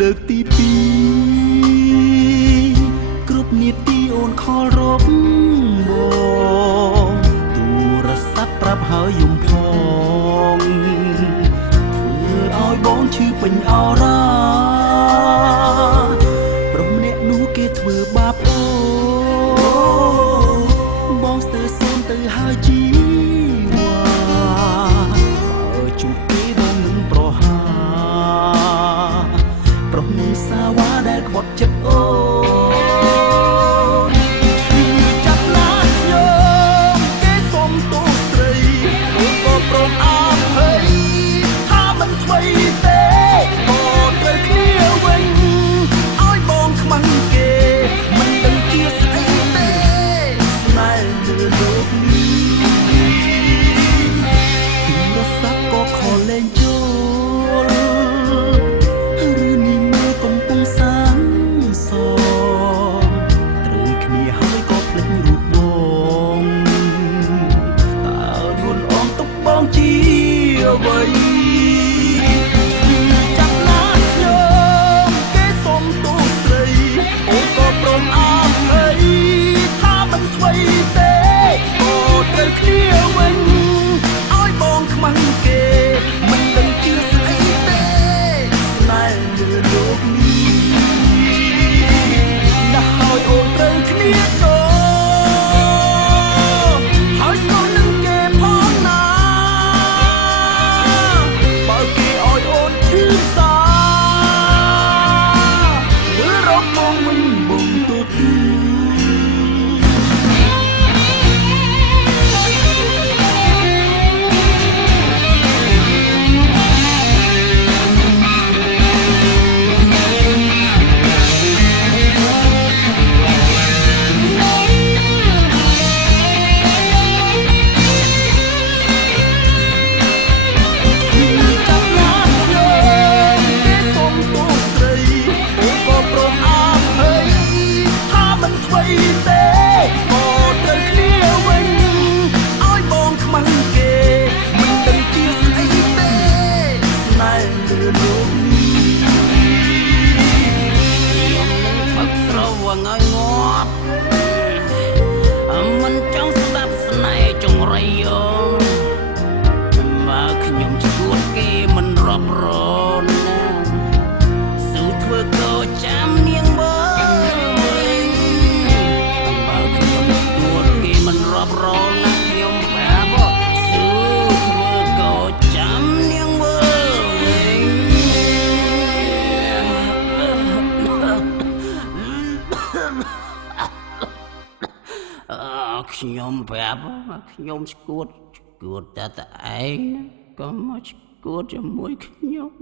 លើកទី2គ្រប់នាទីអូនខលរកបងទូរស័ព្ទប្រាប់ហើយយំផងធ្វើឲ្យបងឈឺពេញអរ៉ាប្រុសម្នាក់នោះគេធ្វើបាបអូបងស្ទើរសូនទៅហើយជីវ៉ាបើជួបគេបងនឹងប្រហាប្រុសនឹងសាវ៉ាដែលក្បត់ចិត្តអូខ្ញុំប្រាប់ខ្ញុំស្គួតតែឯងក៏មកស្គួតជាមួយខ្ញុំ